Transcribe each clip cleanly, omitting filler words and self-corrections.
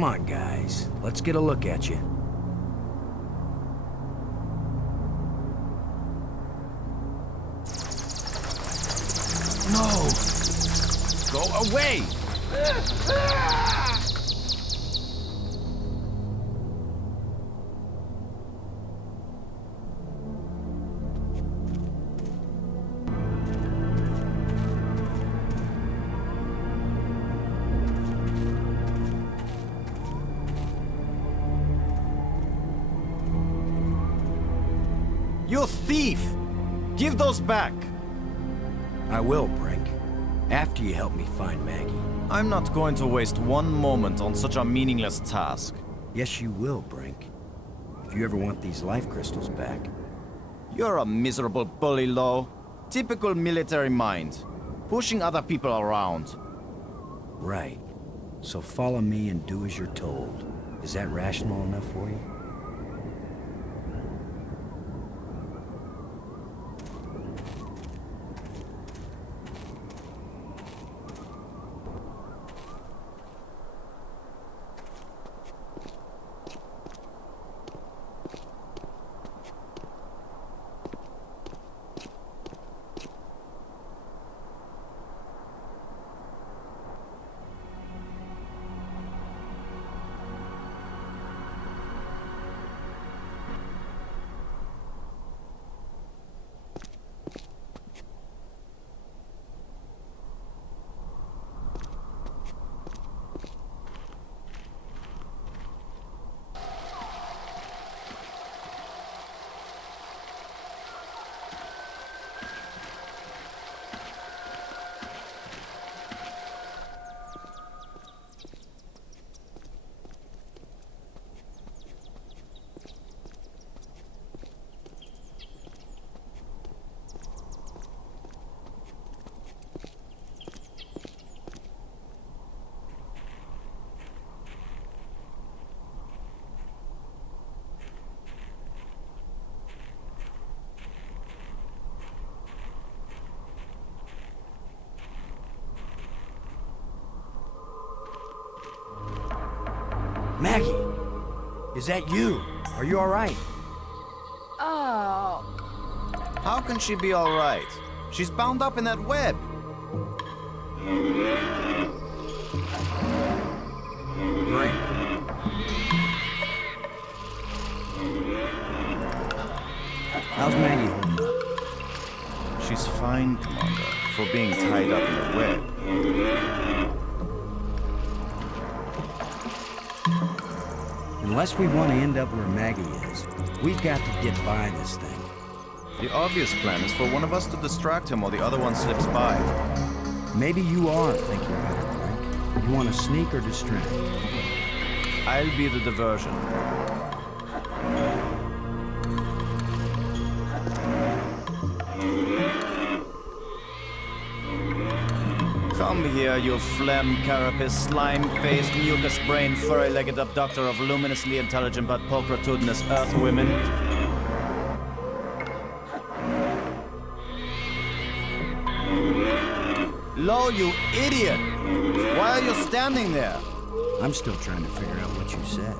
Come on, guys. Let's get a look at you. No! Go away! You thief! Give those back! I will, Brink. After you help me find Maggie. I'm not going to waste one moment on such a meaningless task. Yes, you will, Brink. If you ever want these life crystals back. You're a miserable bully, Lo. Typical military mind. Pushing other people around. Right. So follow me and do as you're told. Is that rational enough for you? Maggie! Is that you? Are you alright? Oh. How can she be alright? She's bound up in that web. Brink. How's Maggie holding up? She's fine, Commander, for being tied up in a web. Unless we want to end up where Maggie is, we've got to get by this thing. The obvious plan is for one of us to distract him while the other one slips by. Maybe you are thinking better, Brink. You want to sneak or distract? I'll be the diversion. Come here, you phlegm carapace, slime-faced, mucus-brained, furry-legged abductor of luminously intelligent but pulchritudinous earth women. Lo, you idiot! Why are you standing there? I'm still trying to figure out what you said.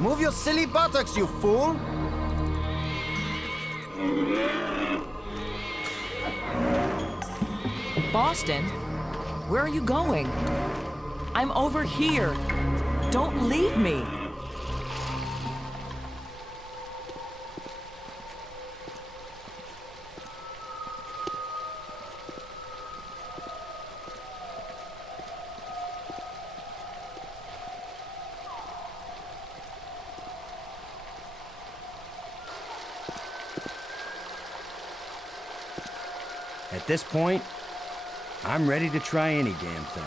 Move your silly buttocks, you fool! Boston? Where are you going? I'm over here. Don't leave me. At this point, I'm ready to try any damn thing.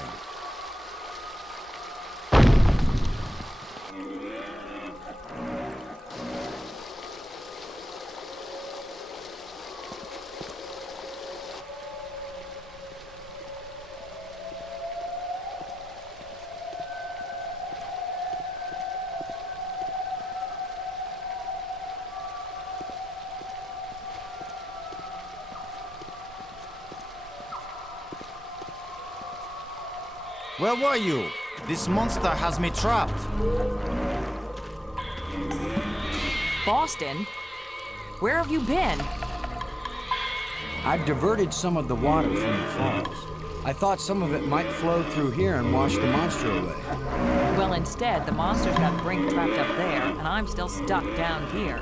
Where were you? This monster has me trapped. Boston? Where have you been? I've diverted some of the water from the falls. I thought some of it might flow through here and wash the monster away. Well, instead, the monster's got Brink trapped up there, and I'm still stuck down here.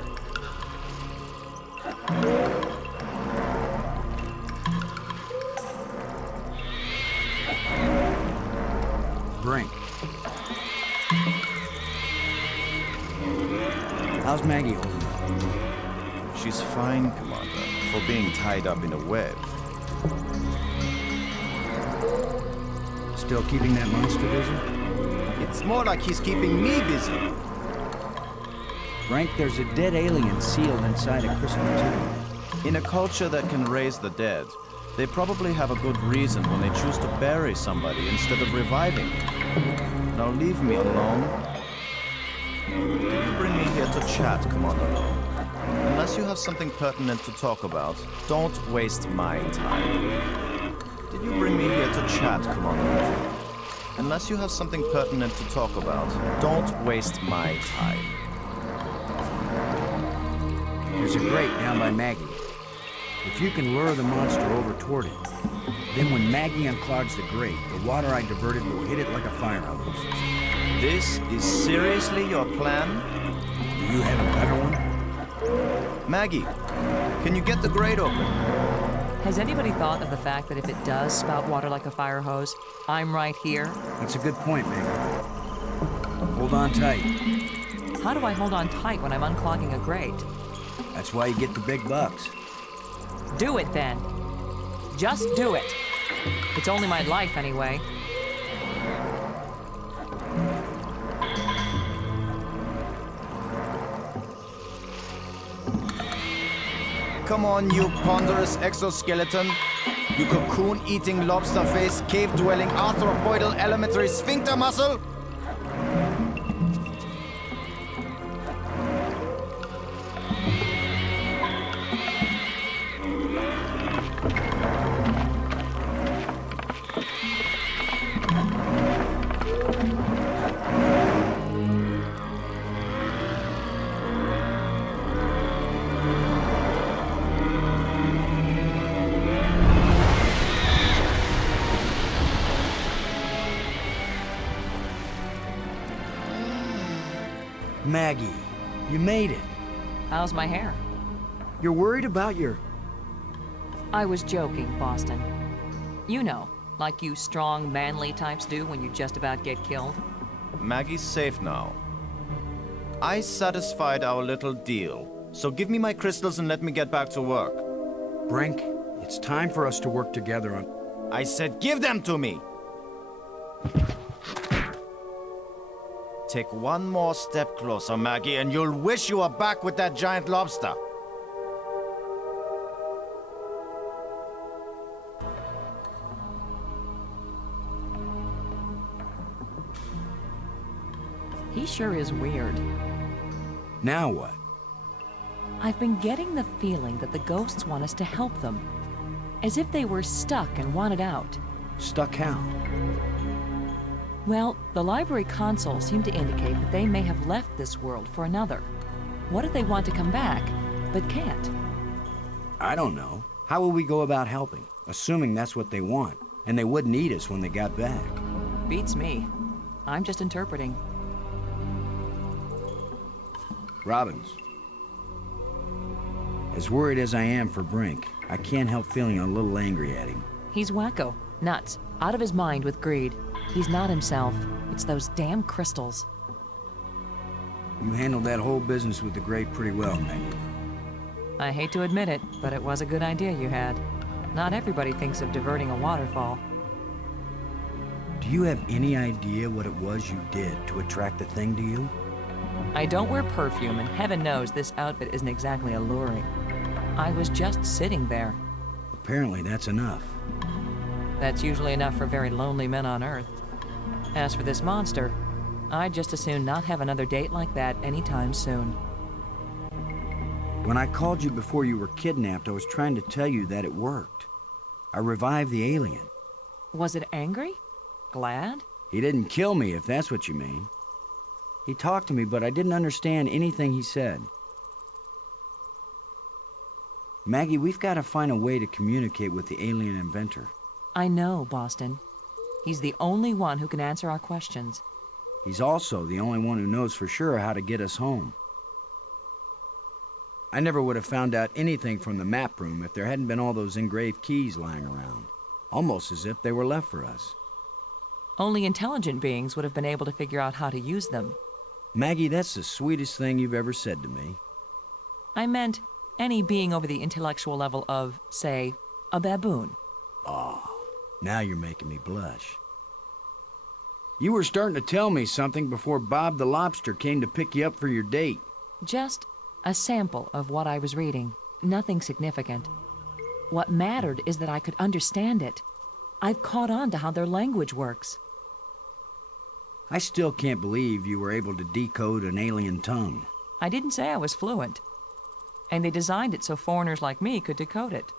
Brink. How's Maggie holding up? She's fine, Commander, for being tied up in a web. Still keeping that monster busy? It's more like he's keeping me busy. Brink, there's a dead alien sealed inside a crystal tube. In a culture that can raise the dead, they probably have a good reason when they choose to bury somebody instead of reviving him. Now leave me alone. Did you bring me here to chat, Commander Lowe? Unless you have something pertinent to talk about, don't waste my time. Did you bring me here to chat, Commander Lowe? Unless you have something pertinent to talk about, don't waste my time. There's a grate down by Maggie. If you can lure the monster over toward it, then when Maggie unclogs the grate, the water I diverted will hit it like a fire hose. This is seriously your plan? Do you have a better one? Maggie, can you get the grate open? Has anybody thought of the fact that if it does spout water like a fire hose, I'm right here? That's a good point, Maggie. Hold on tight. How do I hold on tight when I'm unclogging a grate? That's why you get the big bucks. Do it then. Just do it. It's only my life anyway. Come on, you ponderous exoskeleton. You cocoon-eating lobster face, cave-dwelling arthropoidal elementary sphincter muscle. Maggie, you made it. How's my hair? You're worried about your... I was joking, Boston. You know, like you strong, manly types do when you just about get killed. Maggie's safe now. I satisfied our little deal, so give me my crystals and let me get back to work. Brink, it's time for us to work together on... I said give them to me! Take one more step closer, Maggie, and you'll wish you were back with that giant lobster. He sure is weird. Now what? I've been getting the feeling that the ghosts want us to help them. As if they were stuck and wanted out. Stuck how? Well, the library console seemed to indicate that they may have left this world for another. What if they want to come back, but can't? I don't know. How will we go about helping? Assuming that's what they want, and they wouldn't eat us when they got back. Beats me. I'm just interpreting. Robbins. As worried as I am for Brink, I can't help feeling a little angry at him. He's wacko, nuts, out of his mind with greed. He's not himself. It's those damn crystals. You handled that whole business with the grate pretty well, Maggie. I hate to admit it, but it was a good idea you had. Not everybody thinks of diverting a waterfall. Do you have any idea what it was you did to attract the thing to you? I don't wear perfume, and heaven knows this outfit isn't exactly alluring. I was just sitting there. Apparently that's enough. That's usually enough for very lonely men on Earth. As for this monster, I'd just as soon not have another date like that anytime soon. When I called you before you were kidnapped, I was trying to tell you that it worked. I revived the alien. Was it angry? Glad? He didn't kill me, if that's what you mean. He talked to me, but I didn't understand anything he said. Maggie, we've got to find a way to communicate with the alien inventor. I know, Boston. He's the only one who can answer our questions. He's also the only one who knows for sure how to get us home. I never would have found out anything from the map room if there hadn't been all those engraved keys lying around. Almost as if they were left for us. Only intelligent beings would have been able to figure out how to use them. Maggie, that's the sweetest thing you've ever said to me. I meant any being over the intellectual level of, say, a baboon. Now you're making me blush. You were starting to tell me something before Bob the Lobster came to pick you up for your date. Just a sample of what I was reading. Nothing significant. What mattered is that I could understand it. I've caught on to how their language works. I still can't believe you were able to decode an alien tongue. I didn't say I was fluent. And they designed it so foreigners like me could decode it.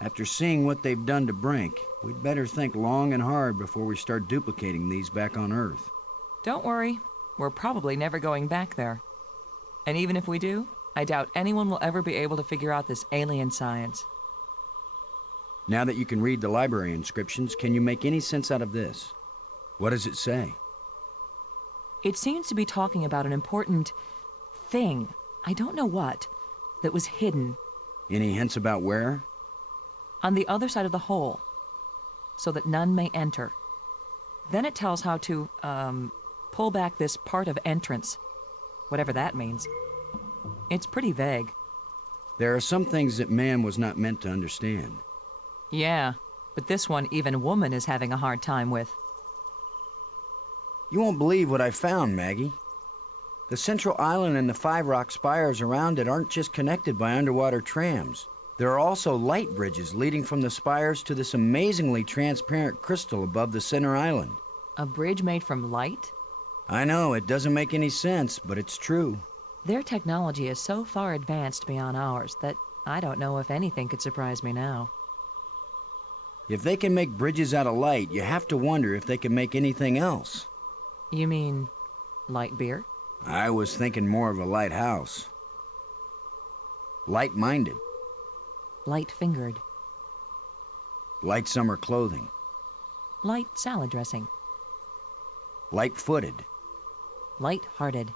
After seeing what they've done to Brink, we'd better think long and hard before we start duplicating these back on Earth. Don't worry, we're probably never going back there. And even if we do, I doubt anyone will ever be able to figure out this alien science. Now that you can read the library inscriptions, can you make any sense out of this? What does it say? It seems to be talking about an important thing, I don't know what, that was hidden. Any hints about where? On the other side of the hole, so that none may enter. Then it tells how to, pull back this part of entrance, whatever that means. It's pretty vague. There are some things that man was not meant to understand. Yeah, but this one even woman is having a hard time with. You won't believe what I found, Maggie. The central island and the 5 rock spires around it aren't just connected by underwater trams. There are also light bridges leading from the spires to this amazingly transparent crystal above the center island. A bridge made from light? I know, it doesn't make any sense, but it's true. Their technology is so far advanced beyond ours that I don't know if anything could surprise me now. If they can make bridges out of light, you have to wonder if they can make anything else. You mean light beer? I was thinking more of a lighthouse. Light-minded. Light-fingered. Light summer clothing. Light salad dressing. Light-footed. Light-hearted.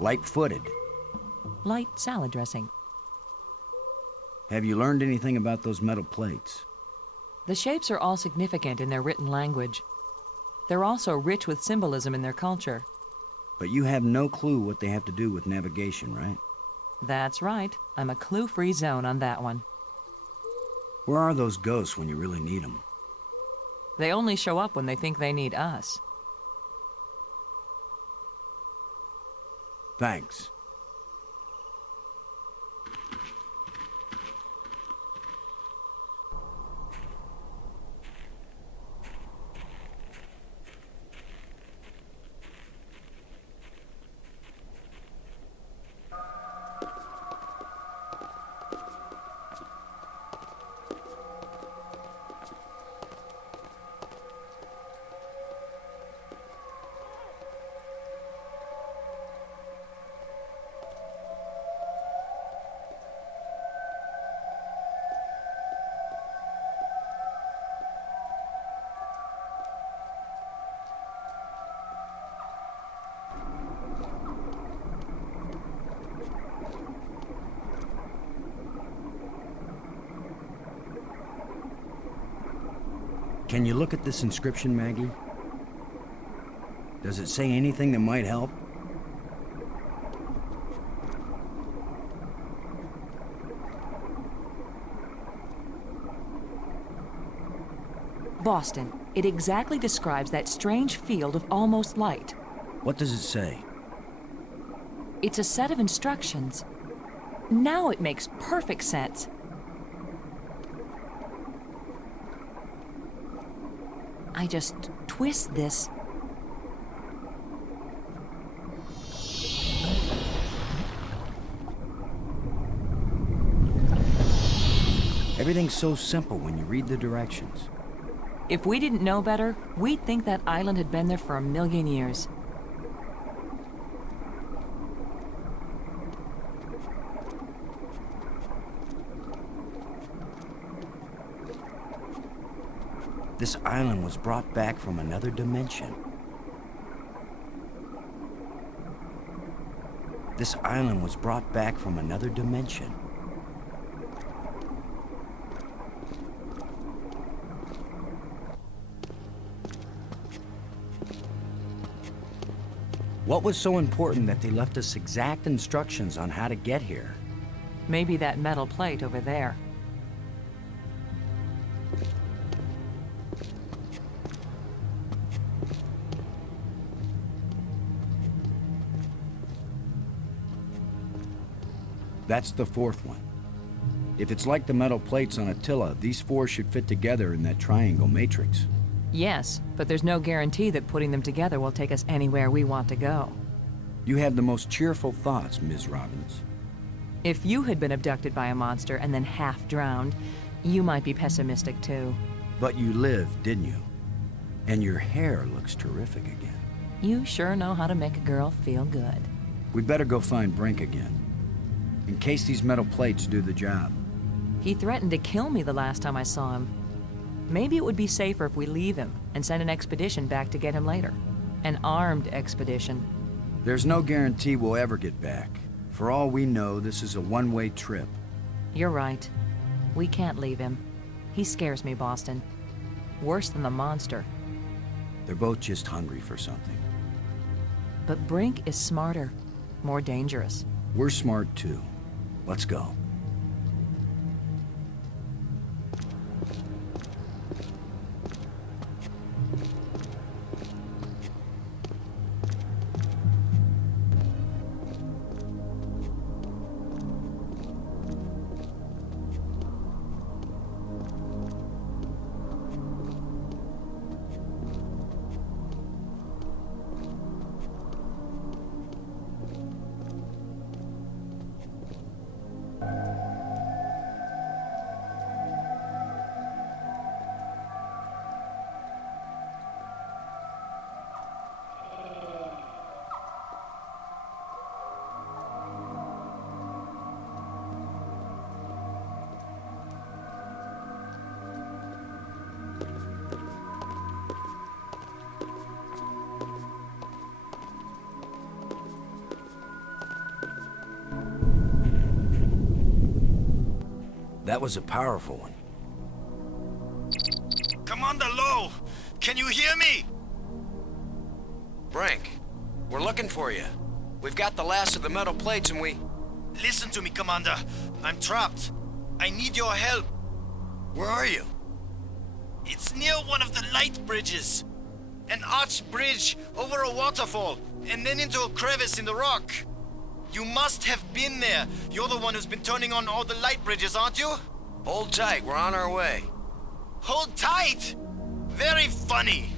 Light-footed. Light salad dressing. Have you learned anything about those metal plates? The shapes are all significant in their written language. They're also rich with symbolism in their culture. But you have no clue what they have to do with navigation, right? That's right. I'm a clue-free zone on that one. Where are those ghosts when you really need them? They only show up when they think they need us. Thanks. Can you look at this inscription, Maggie? Does it say anything that might help? Boston. It exactly describes that strange field of almost light. What does it say? It's a set of instructions. Now it makes perfect sense. I just twist this. Everything's so simple when you read the directions. If we didn't know better, we'd think that island had been there for a million years. This island was brought back from another dimension. This island was brought back from another dimension. What was so important that they left us exact instructions on how to get here? Maybe that metal plate over there. That's the fourth one. If it's like the metal plates on Attila, these four should fit together in that triangle matrix. Yes, but there's no guarantee that putting them together will take us anywhere we want to go. You have the most cheerful thoughts, Ms. Robbins. If you had been abducted by a monster and then half drowned, you might be pessimistic too. But you lived, didn't you? And your hair looks terrific again. You sure know how to make a girl feel good. We better go find Brink again, in case these metal plates do the job. He threatened to kill me the last time I saw him. Maybe it would be safer if we leave him and send an expedition back to get him later. An armed expedition. There's no guarantee we'll ever get back. For all we know, this is a one-way trip. You're right. We can't leave him. He scares me, Boston. Worse than the monster. They're both just hungry for something. But Brink is smarter, more dangerous. We're smart too. Let's go. That was a powerful one. Commander Low! Can you hear me? Brink, we're looking for you. We've got the last of the metal plates and we... Listen to me, Commander. I'm trapped. I need your help. Where are you? It's near one of the light bridges. An arched bridge over a waterfall, and then into a crevice in the rock. You must have been there. You're the one who's been turning on all the light bridges, aren't you? Hold tight, we're on our way. Hold tight! Very funny.